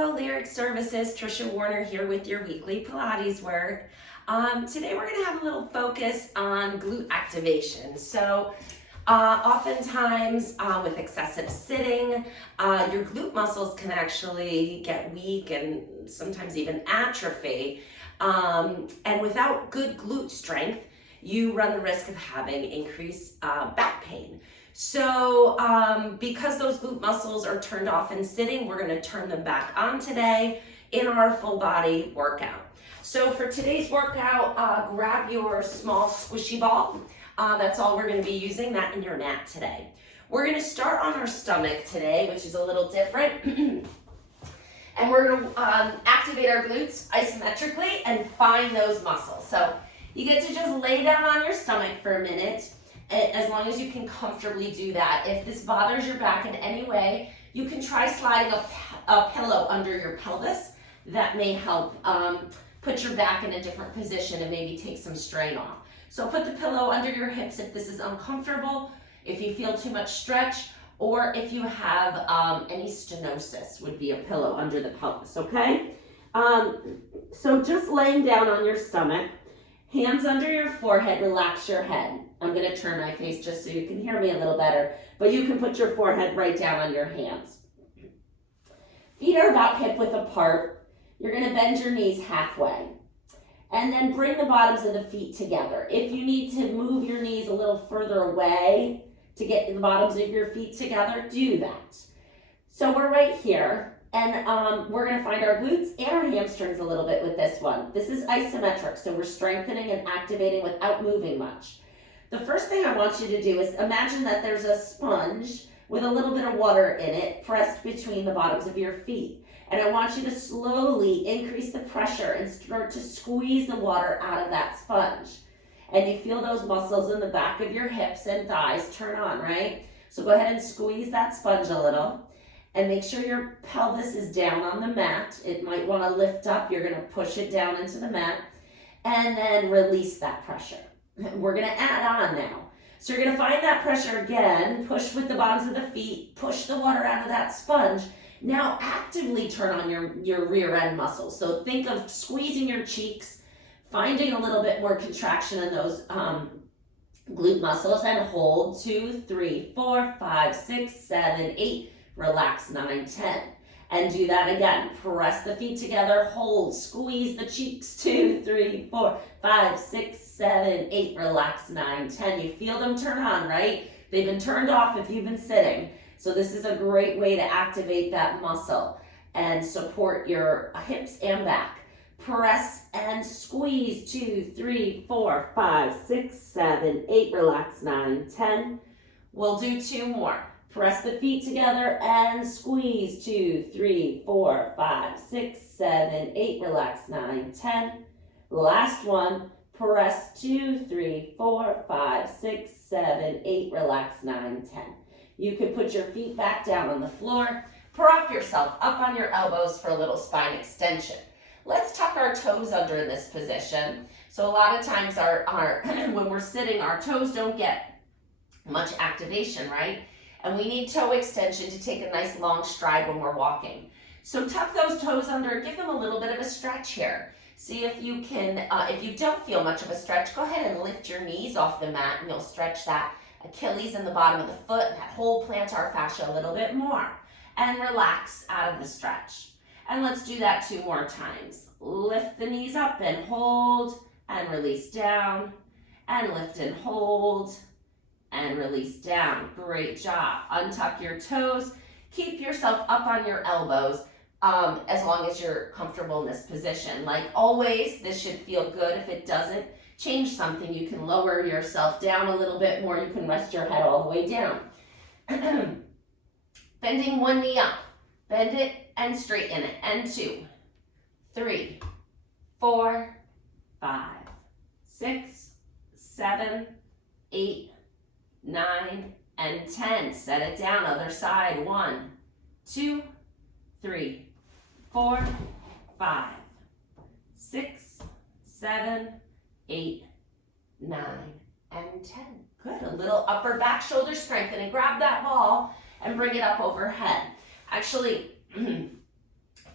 Hello Lyric Services, Trisha Warner here with your weekly Pilates work. Today we're going to have a little focus on glute activation. So oftentimes with excessive sitting, your glute muscles can actually get weak and sometimes even atrophy. And without good glute strength, you run the risk of having increased back pain. So because those glute muscles are turned off in sitting, we're going to turn them back on today in our full body workout. So for today's workout, grab your small squishy ball. That's all we're going to be using, that in your mat today. We're going to start on our stomach today, which is a little different. And we're going to activate our glutes isometrically and find those muscles. So you get to just lay down on your stomach for a minute, as long as you can comfortably do that. If this bothers your back in any way, you can try sliding a pillow under your pelvis. That may help put your back in a different position and maybe take some strain off. So put the pillow under your hips if this is uncomfortable, if you feel too much stretch, or if you have any stenosis, would be a pillow under the pelvis, okay? So just laying down on your stomach, hands under your forehead, relax your head. I'm going to turn my face just so you can hear me a little better, but you can put your forehead right down on your hands. Feet are about hip width apart. You're going to bend your knees halfway. And then bring the bottoms of the feet together. If you need to move your knees a little further away to get the bottoms of your feet together, do that. So we're right here. And we're going to find our glutes and our hamstrings a little bit with this one. This is isometric, so we're strengthening and activating without moving much. The first thing I want you to do is imagine that there's a sponge with a little bit of water in it pressed between the bottoms of your feet. And I want you to slowly increase the pressure and start to squeeze the water out of that sponge. And you feel those muscles in the back of your hips and thighs turn on, right? So go ahead and squeeze that sponge a little. And make sure your pelvis is down on the mat. It might want to lift up. You're going to push it down into the mat. And then release that pressure. We're going to add on now. So you're going to find that pressure again. Push with the bottoms of the feet. Push the water out of that sponge. Now actively turn on your rear end muscles. So think of squeezing your cheeks. Finding a little bit more contraction in those glute muscles. And hold 2, 3, 4, 5, 6, 7, 8. Relax 9, 10. And do that again. Press the feet together, hold, squeeze the cheeks, 2, 3, 4, 5, 6, 7, 8. Relax 9, 10. You feel them turn on, right? They've been turned off if you've been sitting. So this is a great way to activate that muscle and support your hips and back. Press and squeeze, 2, 3, 4, 5, 6, 7, 8. Relax 9, 10. We'll do 2 more. Press the feet together and squeeze, 2, 3, 4, 5, 6, 7, 8. Relax 9, 10. Last one. Press 2, 3, 4, 5, 6, 7, 8. Relax 9, 10. You can put your feet back down on the floor. Prop yourself up on your elbows for a little spine extension. Let's tuck our toes under in this position. So a lot of times when we're sitting, our toes don't get much activation, right? And we need toe extension to take a nice long stride when we're walking. So tuck those toes under, give them a little bit of a stretch here. See if you can, if you don't feel much of a stretch, go ahead and lift your knees off the mat and you'll stretch that Achilles in the bottom of the foot, that whole plantar fascia a little bit more. And relax out of the stretch. And let's do that 2 more times. Lift the knees up and hold and release down. And lift and hold. And release down. Great job. Untuck your toes. Keep yourself up on your elbows as long as you're comfortable in this position. Like always, this should feel good. If it doesn't, change something. You can lower yourself down a little bit more. You can rest your head all the way down. Bending one knee up. Bend it and straighten it. And 2, 3, 4, 5, 6, 7, 8, 9, and 10. Set it down. Other side. 1, 2, 3, 4, 5, 6, 7, 8, 9, and 10. Good. A little upper back shoulder strengthening. Grab that ball and bring it up overhead. Actually,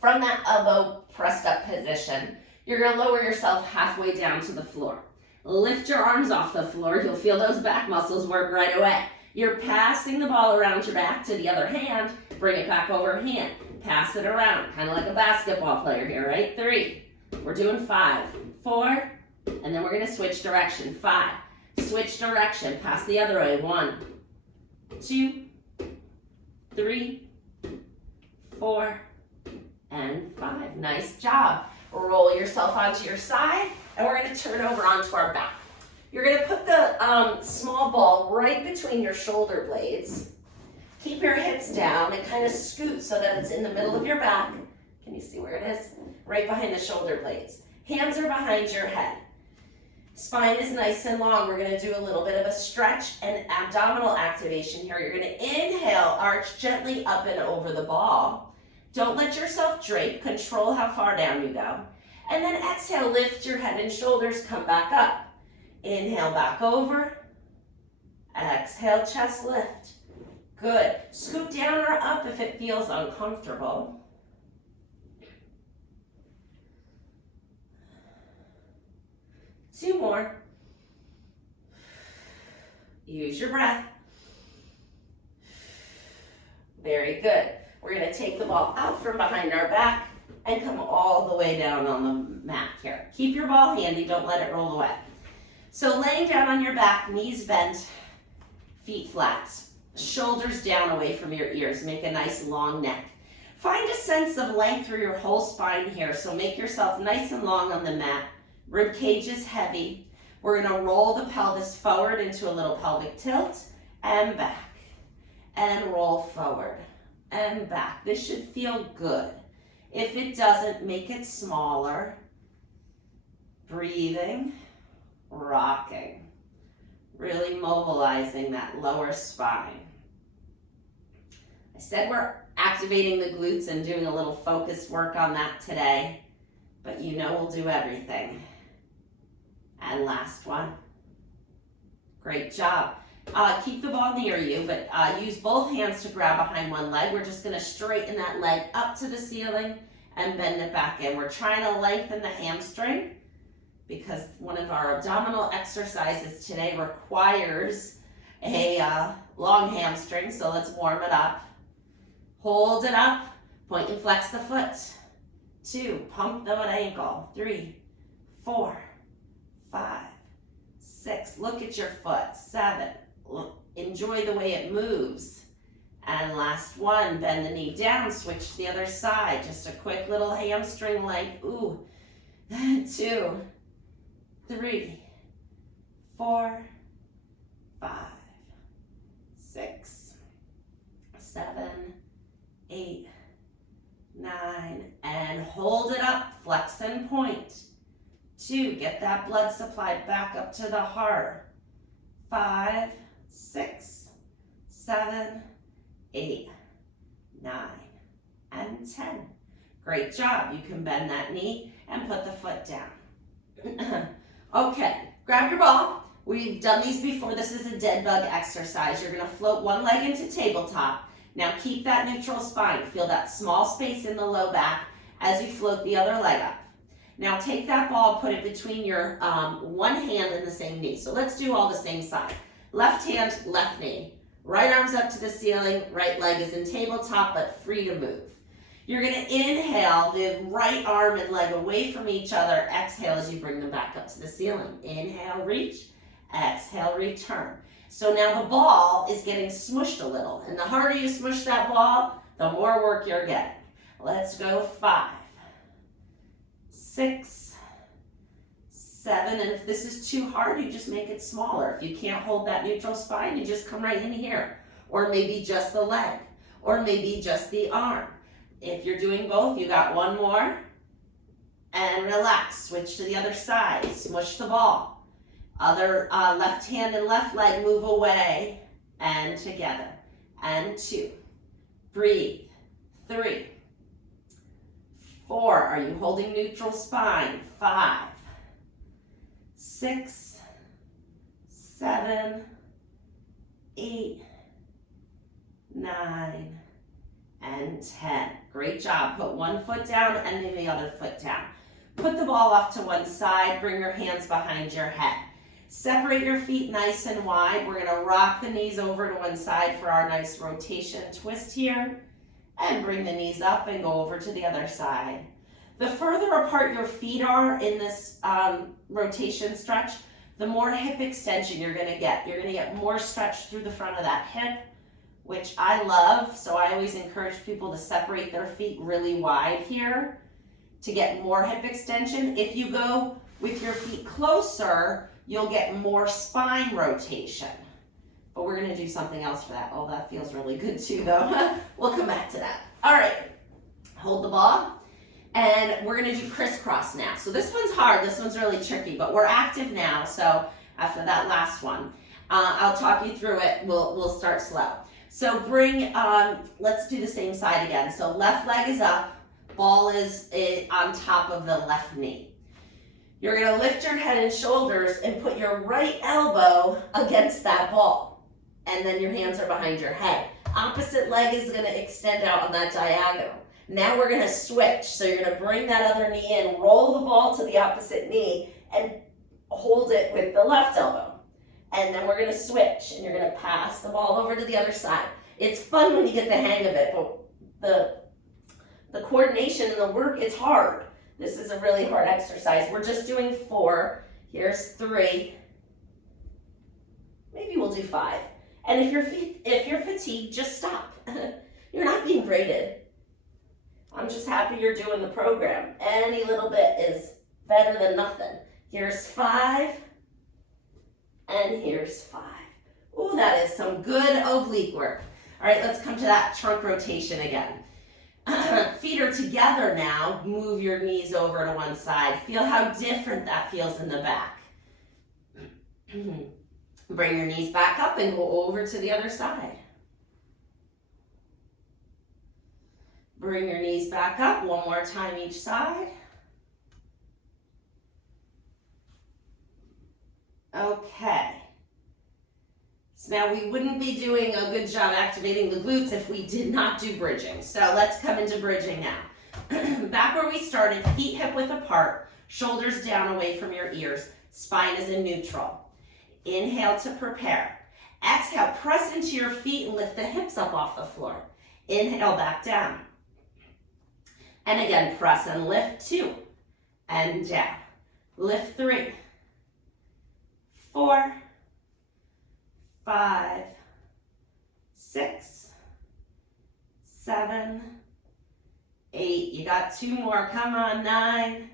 From that elbow pressed up position, you're going to lower yourself halfway down to the floor. Lift your arms off the floor. You'll feel those back muscles work right away. You're passing the ball around your back to the other hand. Bring it back over hand. Pass it around, kind of like a basketball player here, right? 3. We're doing 5, 4, and then we're going to switch direction. 5. Switch direction. Pass the other way. 1, 2, 3, 4, and 5. Nice job. Roll yourself onto your side, and we're going to turn over onto our back. You're going to put the small ball right between your shoulder blades. Keep your hips down and kind of scoot so that it's in the middle of your back. Can you see where it is? Right behind the shoulder blades. Hands are behind your head. Spine is nice and long. We're going to do a little bit of a stretch and abdominal activation here. You're going to inhale, arch gently up and over the ball. Don't let yourself drape. Control how far down you go. And then exhale, lift your head and shoulders, come back up. Inhale, back over. Exhale, chest lift. Good. Scoot down or up if it feels uncomfortable. Two more. Use your breath. Very good. We're going to take the ball out from behind our back and come all the way down on the mat here. Keep your ball handy. Don't let it roll away. So laying down on your back, knees bent, feet flat. Shoulders down away from your ears. Make a nice long neck. Find a sense of length through your whole spine here. So make yourself nice and long on the mat. Rib cage is heavy. We're going to roll the pelvis forward into a little pelvic tilt and back. And roll forward and back. This should feel good. If it doesn't, make it smaller. Breathing, rocking. Really mobilizing that lower spine. I said we're activating the glutes and doing a little focused work on that today, but you know we'll do everything. And last one. Great job. Keep the ball near you, but use both hands to grab behind one leg. We're just going to straighten that leg up to the ceiling and bend it back in. We're trying to lengthen the hamstring, because one of our abdominal exercises today requires a long hamstring, so let's warm it up. Hold it up, point and flex the foot. 2, pump the ankle. 3, 4, 5, 6, look at your foot. 7, enjoy the way it moves. And last one, bend the knee down, switch to the other side. Just a quick little hamstring length. Ooh, 2, 3, 4, 5, 6, 7, 8, 9, and hold it up, flex and point. 2, get that blood supply back up to the heart. 5, 6, 7, 8, 9, and 10. Great job. You can bend that knee and put the foot down. Okay, grab your ball. We've done these before. This is a dead bug exercise. You're going to float one leg into tabletop. Now keep that neutral spine. Feel that small space in the low back as you float the other leg up. Now take that ball, put it between your one hand and the same knee. So let's do all the same side. Left hand, left knee. Right arm's up to the ceiling. Right leg is in tabletop, but free to move. You're going to inhale the right arm and leg away from each other. Exhale as you bring them back up to the ceiling. Inhale, reach. Exhale, return. So now the ball is getting smushed a little. And the harder you smush that ball, the more work you're getting. Let's go. 5, 6, 7. And if this is too hard, you just make it smaller. If you can't hold that neutral spine, you just come right in here. Or maybe just the leg. Or maybe just the arm. If you're doing both, you got one more. And relax. Switch to the other side. Smush the ball. Other left hand and left leg move away and together. And 2. Breathe. 3, 4. Are you holding neutral spine? 5, 6, 7, 8, 9, and 10. Great job. Put one foot down and then the other foot down. Put the ball off to one side. Bring your hands behind your head. Separate your feet nice and wide. We're going to rock the knees over to one side for our nice rotation twist here. And bring the knees up and go over to the other side. The further apart your feet are in this rotation stretch, the more hip extension you're going to get. You're going to get more stretch through the front of that hip, which I love. So I always encourage people to separate their feet really wide here to get more hip extension. If you go with your feet closer, you'll get more spine rotation. But we're gonna do something else for that. Oh, that feels really good too though. We'll come back to that. All right, hold the ball. And we're gonna do crisscross now. So this one's hard, this one's really tricky, but we're active now. So after that last one, I'll talk you through it. We'll start slow. So bring, let's do the same side again. So left leg is up, ball is on top of the left knee. You're gonna lift your head and shoulders and put your right elbow against that ball. And then your hands are behind your head. Opposite leg is gonna extend out on that diagonal. Now we're gonna switch. So you're gonna bring that other knee in, roll the ball to the opposite knee, and hold it with the left elbow. And then we're gonna switch, and you're gonna pass the ball over to the other side. It's fun when you get the hang of it, but the coordination and the work, it's hard. This is a really hard exercise. We're just doing 4. Here's 3. Maybe we'll do 5. And if you're fatigued, just stop. You're not being graded. I'm just happy you're doing the program. Any little bit is better than nothing. Here's 5. And here's 5. Ooh, that is some good oblique work. All right, let's come to that trunk rotation again. Feet are together now. Move your knees over to one side. Feel how different that feels in the back. Bring your knees back up and go over to the other side. Bring your knees back up one more time each side. Okay. So now we wouldn't be doing a good job activating the glutes if we did not do bridging. So let's come into bridging now. Back where we started, feet hip width apart, shoulders down away from your ears, spine is in neutral. Inhale to prepare. Exhale, press into your feet and lift the hips up off the floor. Inhale, back down. And again, press and lift 2 and down. Lift 3, 4, 5, 6, 7, 8. You got 2 more. Come on, 9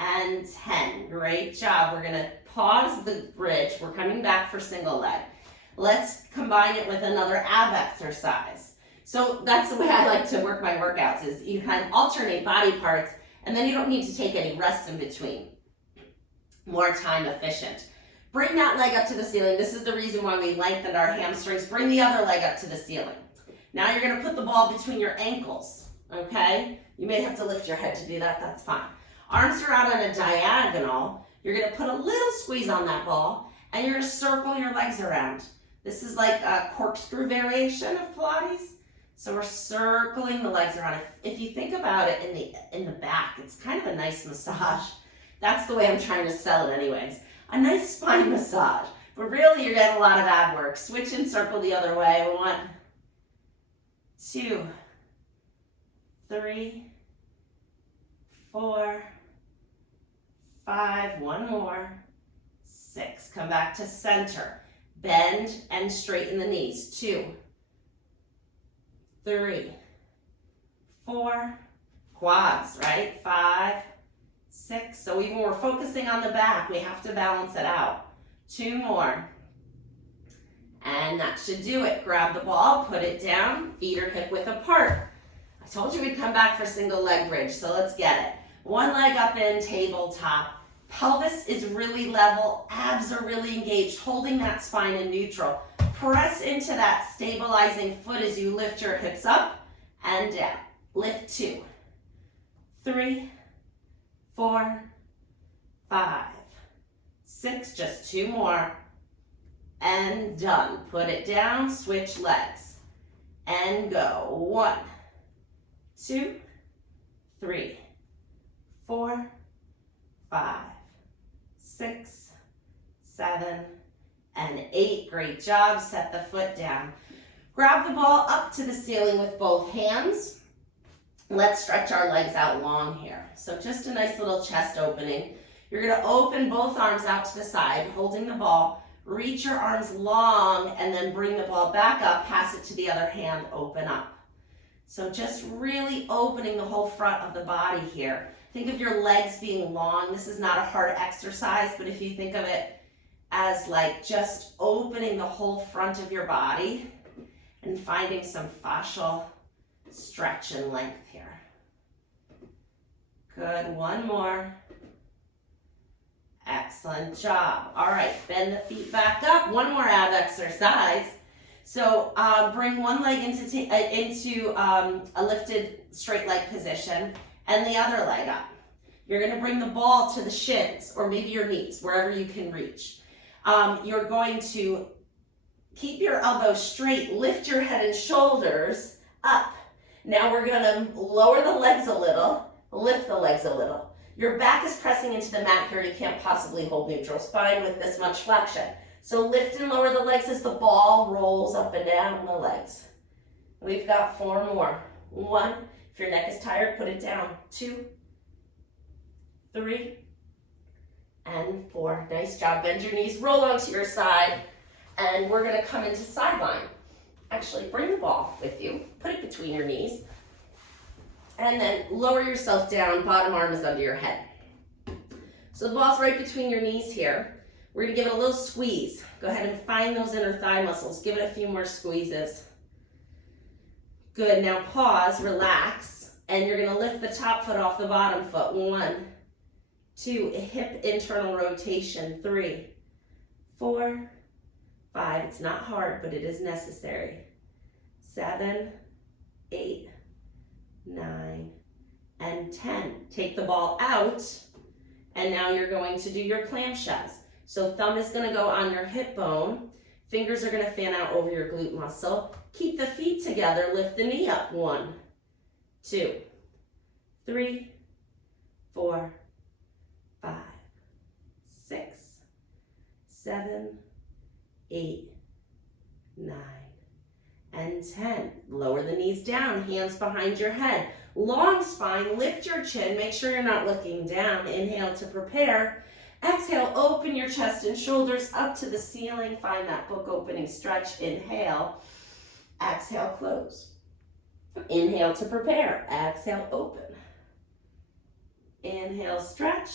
and 10. Great job. We're going to pause the bridge. We're coming back for single leg. Let's combine it with another ab exercise. So that's the way I like to work my workouts, is you kind of alternate body parts, and then you don't need to take any rests in between. More time efficient. Bring that leg up to the ceiling. This is the reason why we lengthened our hamstrings. Bring the other leg up to the ceiling. Now you're going to put the ball between your ankles, okay? You may have to lift your head to do that. That's fine. Arms are out on a diagonal. You're going to put a little squeeze on that ball, and you're going to circle your legs around. This is like a corkscrew variation of Pilates. So we're circling the legs around. If you think about it in the back, it's kind of a nice massage. That's the way I'm trying to sell it anyways. A nice spine massage. But really, you're getting a lot of ab work. Switch and circle the other way. 1, 2, 3, 4, 5. One more. 6. Come back to center. Bend and straighten the knees. 2, 3, 4. Quads, right? 5, 6. So even when we're focusing on the back, we have to balance it out. 2 more. And that should do it. Grab the ball, put it down, feet are hip width apart. I told you we'd come back for single leg bridge, so let's get it. One leg up in, tabletop. Pelvis is really level, abs are really engaged, holding that spine in neutral. Press into that stabilizing foot as you lift your hips up and down. Lift 2, 3, 4, 5, 6. Just 2 more. And done. Put it down, switch legs. And go. 1, 2, 3, 4, 5, 6, 7, and 8. Great job. Set the foot down. Grab the ball up to the ceiling with both hands. Let's stretch our legs out long here. So just a nice little chest opening. You're going to open both arms out to the side, holding the ball. Reach your arms long and then bring the ball back up, pass it to the other hand, open up. So just really opening the whole front of the body here. Think of your legs being long. This is not a hard exercise, but if you think of it as like just opening the whole front of your body and finding some fascial stretch and length here. Good, one more. Excellent job. All right, bend the feet back up. One more ab exercise. So bring one leg into a lifted straight leg position and the other leg up. You're going to bring the ball to the shins or maybe your knees, wherever you can reach. You're going to keep your elbows straight, lift your head and shoulders up. Now we're going to lower the legs a little, lift the legs a little. Your back is pressing into the mat here. You can't possibly hold neutral spine with this much flexion. So lift and lower the legs as the ball rolls up and down the legs. We've got 4 more. 1, if your neck is tired, put it down. 2, 3, and 4. Nice job. Bend your knees, roll onto your side, and we're going to come into sideline. Actually, bring the ball with you. Put it between your knees. And then lower yourself down. Bottom arm is under your head. So the ball's right between your knees here. We're going to give it a little squeeze. Go ahead and find those inner thigh muscles. Give it a few more squeezes. Good. Now pause, relax, and you're going to lift the top foot off the bottom foot. 1, 2, a hip internal rotation. 3, 4, 5, it's not hard, but it is necessary. 7, 8, 9, and 10. Take the ball out, and now you're going to do your clamshells. So thumb is going to go on your hip bone. Fingers are going to fan out over your glute muscle. Keep the feet together, lift the knee up. 1, 2, 3, 4, 5, 6, 7, 8, 9, and 10. Lower the knees down, hands behind your head. Long spine, lift your chin, make sure you're not looking down. Inhale to prepare. Exhale, open your chest and shoulders up to the ceiling. Find that book opening stretch. Inhale. Exhale, close. Inhale to prepare. Exhale, open. Inhale, stretch.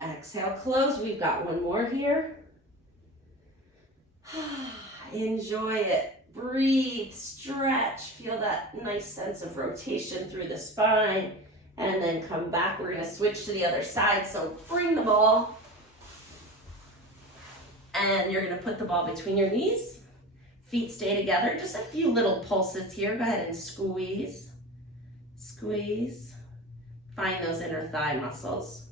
Exhale, close. We've got one more here. Enjoy it. Breathe, stretch. Feel that nice sense of rotation through the spine. And then come back. We're going to switch to the other side. So bring the ball. And you're going to put the ball between your knees. Feet stay together. Just a few little pulses here. Go ahead and squeeze. Squeeze. Find those inner thigh muscles.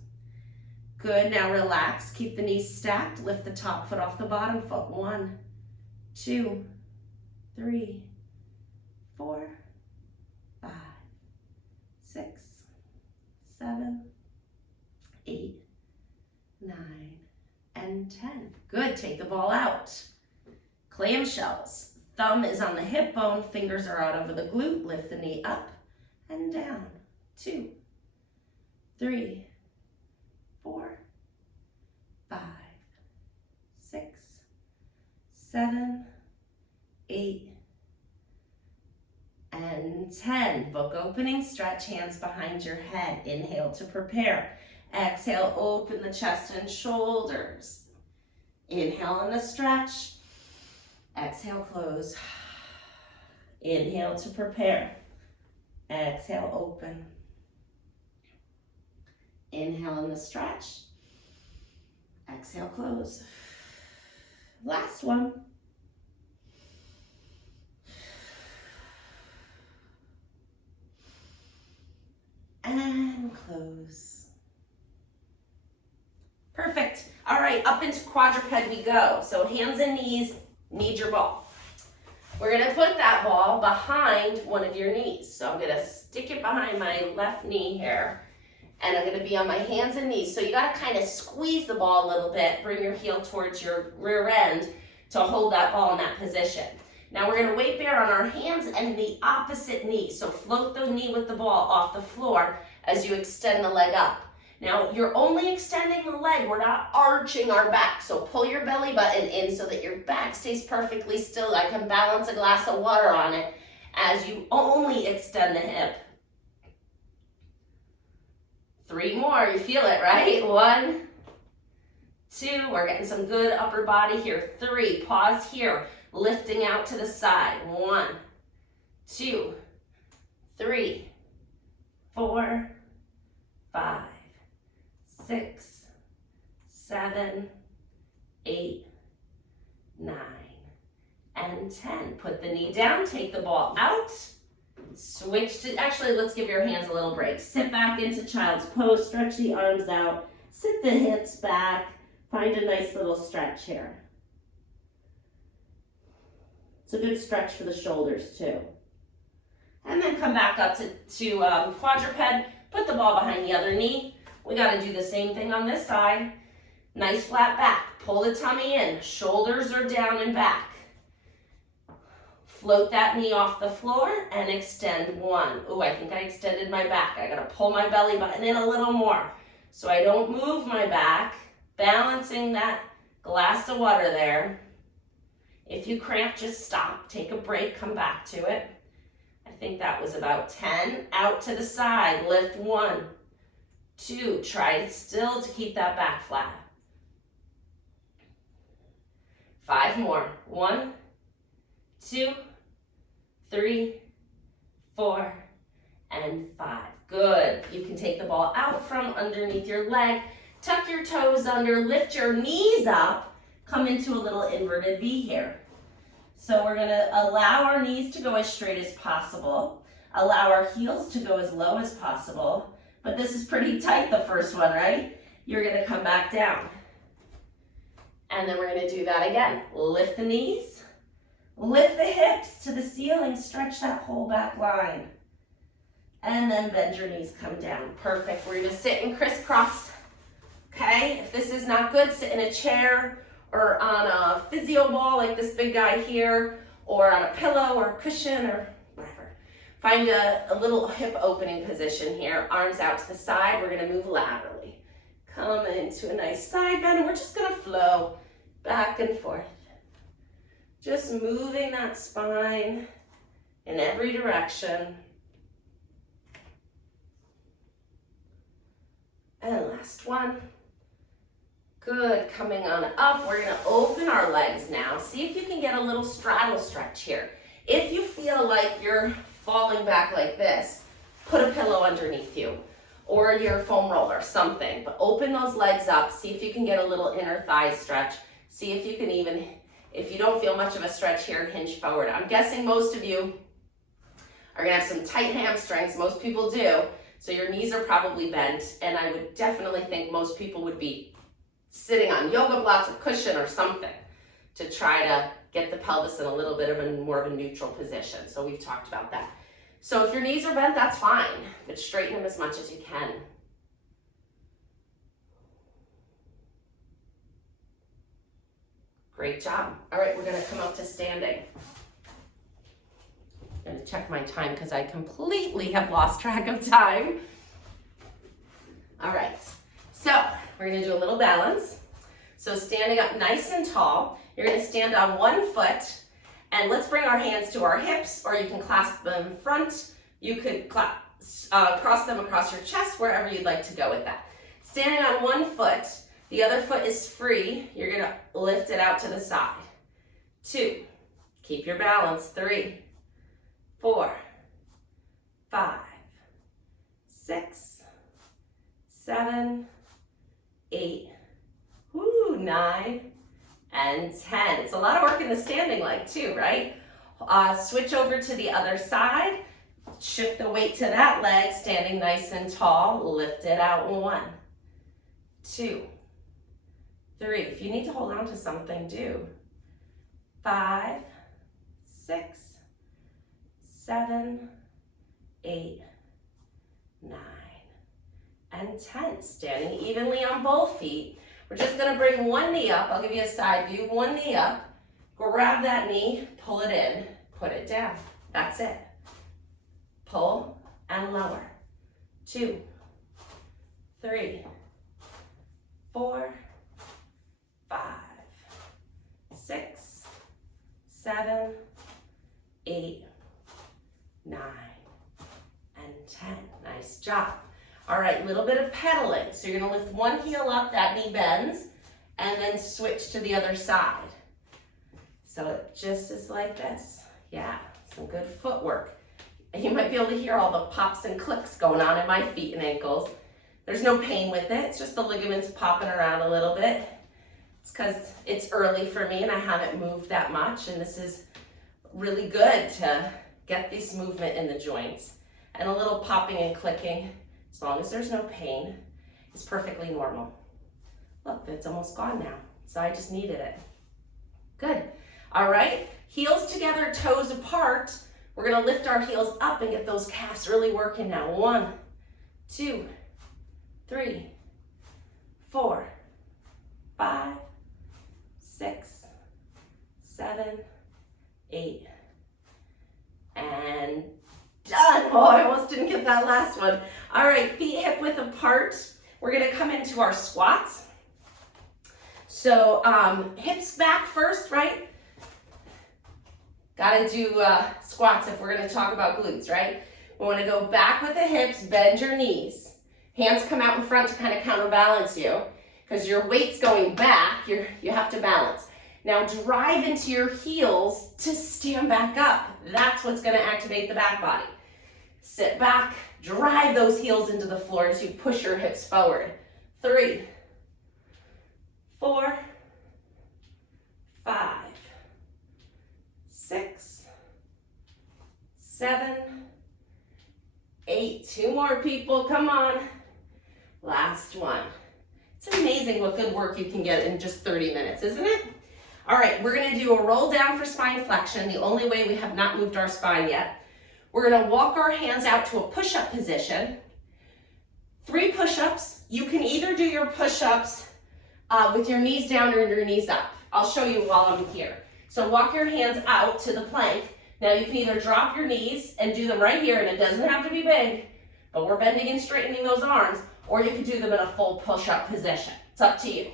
Good. Now relax. Keep the knees stacked. Lift the top foot off the bottom foot. 1, 2, 3, 4, 5, 6, 7, 8, 9, and 10. Good. Take the ball out. Clamshells. Thumb is on the hip bone. Fingers are out over the glute. Lift the knee up and down. 2, 3, 4, 5, 6, 7, 8, and 10. Book opening, stretch, hands behind your head. Inhale to prepare. Exhale, open the chest and shoulders. Inhale on the stretch. Exhale, close. Inhale to prepare. Exhale, open. Inhale on the stretch. Exhale, close. Last one. And close. Perfect. All right, up into quadruped we go. So hands and knees, need your ball. We're gonna put that ball behind one of your knees. So I'm gonna stick it behind my left knee here, and I'm gonna be on my hands and knees. So you gotta kind of squeeze the ball a little bit, bring your heel towards your rear end to hold that ball in that position. Now we're gonna weight bear on our hands and the opposite knee. So float the knee with the ball off the floor as you extend the leg up. Now you're only extending the leg, we're not arching our back. So pull your belly button in so that your back stays perfectly still. I can balance a glass of water on it as you only extend the hip. 3 more, you feel it, right? 1, 2, we're getting some good upper body here. 3, pause here, lifting out to the side. 1, 2, 3, 4, 5, 6, 7, 8, 9, and 10. Put the knee down, take the ball out, switch to, actually let's give your hands a little break. Sit back into child's pose, stretch the arms out, sit the hips back, find a nice little stretch here. It's a good stretch for the shoulders too. And then come back up to quadruped, put the ball behind the other knee. We got to do the same thing on this side. Nice flat back. Pull the tummy in. Shoulders are down and back. Float that knee off the floor and extend. 1. Ooh, I think I extended my back. I got to pull my belly button in a little more so I don't move my back. Balancing that glass of water there. If you cramp, just stop. Take a break. Come back to it. I think that was about 10. Out to the side. Lift. 1, 2, try still to keep that back flat. 5 more. 1, 2, 3, 4, and 5. Good. You can take the ball out from underneath your leg, tuck your toes under, lift your knees up, come into a little inverted V here. So we're gonna allow our knees to go as straight as possible, allow our heels to go as low as possible. But this is pretty tight, the first one, right? You're gonna come back down. And then we're gonna do that again. Lift the knees, lift the hips to the ceiling, stretch that whole back line. And then bend your knees, come down. Perfect, we're gonna sit in crisscross, okay? If this is not good, sit in a chair or on a physio ball like this big guy here, or on a pillow or a cushion or whatever. Find a little hip opening position here, arms out to the side. We're gonna move laterally. Come into a nice side bend, and we're just gonna flow back and forth. Just moving that spine in every direction. And last one. Good, coming on up. We're gonna open our legs now. See if you can get a little straddle stretch here. If you feel like you're falling back like this, put a pillow underneath you or your foam roller, something. But open those legs up. See if you can get a little inner thigh stretch. See if you can even, if you don't feel much of a stretch here, hinge forward. I'm guessing most of you are gonna have some tight hamstrings. Most people do. So your knees are probably bent. And I would definitely think most people would be sitting on yoga blocks or cushion or something to try to get the pelvis in a little bit of a more of a neutral position. So we've talked about that. So if your knees are bent, that's fine, but straighten them as much as you can. Great job. All right, we're gonna come up to standing. I'm gonna check my time because I completely have lost track of time. All right, so we're gonna do a little balance. So standing up nice and tall, you're gonna stand on one foot, and let's bring our hands to our hips, or you can clasp them in front. You could cross them across your chest, wherever you'd like to go with that. Standing on one foot, the other foot is free. You're gonna lift it out to the side. 2, keep your balance. 3, 4, 5, 6, 7, 8, 9, and 10. It's a lot of work in the standing leg too, right? Switch over to the other side. Shift the weight to that leg, standing nice and tall. Lift it out. 1, 2, 3. If you need to hold on to something, do. 5, 6, 7, 8, 9, and 10. Standing evenly on both feet. We're just gonna bring one knee up. I'll give you a side view. One knee up. Grab that knee, pull it in, put it down. That's it. Pull and lower. 2, 3, 4, 5, 6, 7, 8, 9, and 10. Nice job. All right, little bit of pedaling. So you're gonna lift one heel up, that knee bends, and then switch to the other side. So it just is like this. Yeah, some good footwork. And you might be able to hear all the pops and clicks going on in my feet and ankles. There's no pain with it. It's just the ligaments popping around a little bit. It's because it's early for me and I haven't moved that much. And this is really good to get this movement in the joints. And a little popping and clicking, as long as there's no pain, is perfectly normal. Look, it's almost gone now. So I just needed it. Good. All right, heels together, toes apart. We're gonna lift our heels up and get those calves really working now. 1, 2, 3, 4, 5, 6, 7, 8, and done. Oh, I almost didn't get that last one. All right, feet hip width apart. We're gonna come into our squats. So hips back first, right? Gotta do squats if we're gonna talk about glutes, right? We wanna go back with the hips, bend your knees. Hands come out in front to kind of counterbalance you, because your weight's going back, you have to balance. Now drive into your heels to stand back up. That's what's gonna activate the back body. Sit back, drive those heels into the floor as you push your hips forward. 3, 4, 5, 6, 7, 8. 2 more people, come on. Last one. It's amazing what good work you can get in just 30 minutes, isn't it? All right, we're gonna do a roll down for spine flexion, the only way we have not moved our spine yet. We're gonna walk our hands out to a push-up position. 3 push-ups. You can either do your push-ups with your knees down or your knees up. I'll show you while I'm here. So walk your hands out to the plank. Now you can either drop your knees and do them right here, and it doesn't have to be big, but we're bending and straightening those arms, or you can do them in a full push-up position. It's up to you.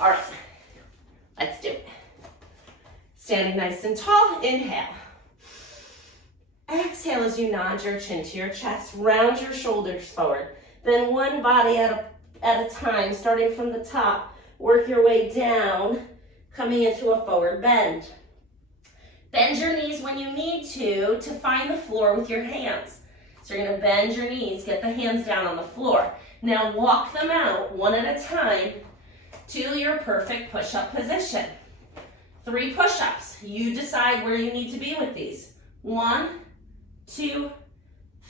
All right, let's do it. Standing nice and tall, inhale. Exhale as you nod your chin to your chest, round your shoulders forward. Then one body at a time, starting from the top, work your way down, coming into a forward bend. Bend your knees when you need to find the floor with your hands. So you're gonna bend your knees, get the hands down on the floor. Now walk them out one at a time to your perfect push-up position. 3 push-ups. You decide where you need to be with these. 1, 2,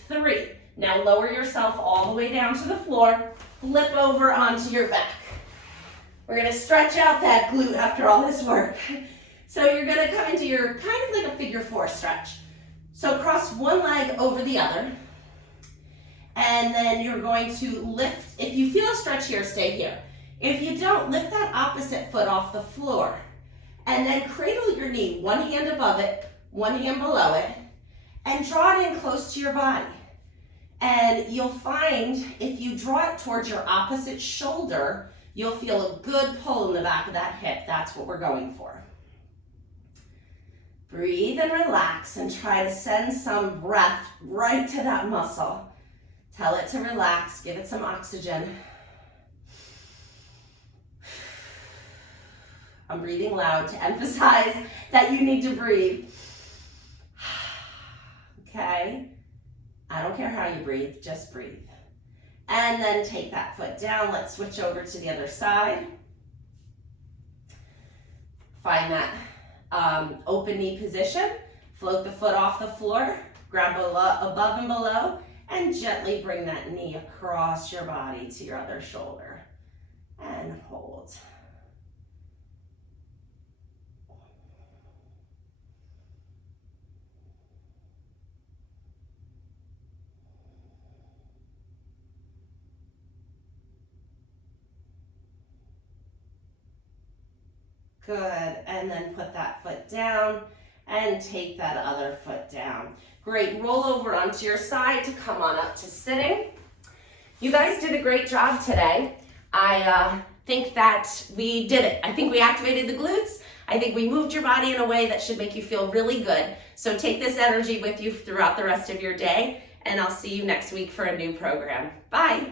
3. Now lower yourself all the way down to the floor, flip over onto your back. We're gonna stretch out that glute after all this work. So you're gonna come into your kind of like a figure 4 stretch. So cross one leg over the other, and then you're going to lift. If you feel a stretch here, stay here. If you don't, lift that opposite foot off the floor, and then cradle your knee, one hand above it, one hand below it, and draw it in close to your body. And you'll find if you draw it towards your opposite shoulder, you'll feel a good pull in the back of that hip. That's what we're going for. Breathe and relax and try to send some breath right to that muscle. Tell it to relax, give it some oxygen. I'm breathing loud to emphasize that you need to breathe. Okay? I don't care how you breathe, just breathe. And then take that foot down. Let's switch over to the other side. Find that open knee position. Float the foot off the floor. Grab above and below. And gently bring that knee across your body to your other shoulder. And hold. Good, and then put that foot down and take that other foot down. Great, roll over onto your side to come on up to sitting. You guys did a great job today. I think that we did it. I think we activated the glutes. I think we moved your body in a way that should make you feel really good. So take this energy with you throughout the rest of your day, and I'll see you next week for a new program. Bye.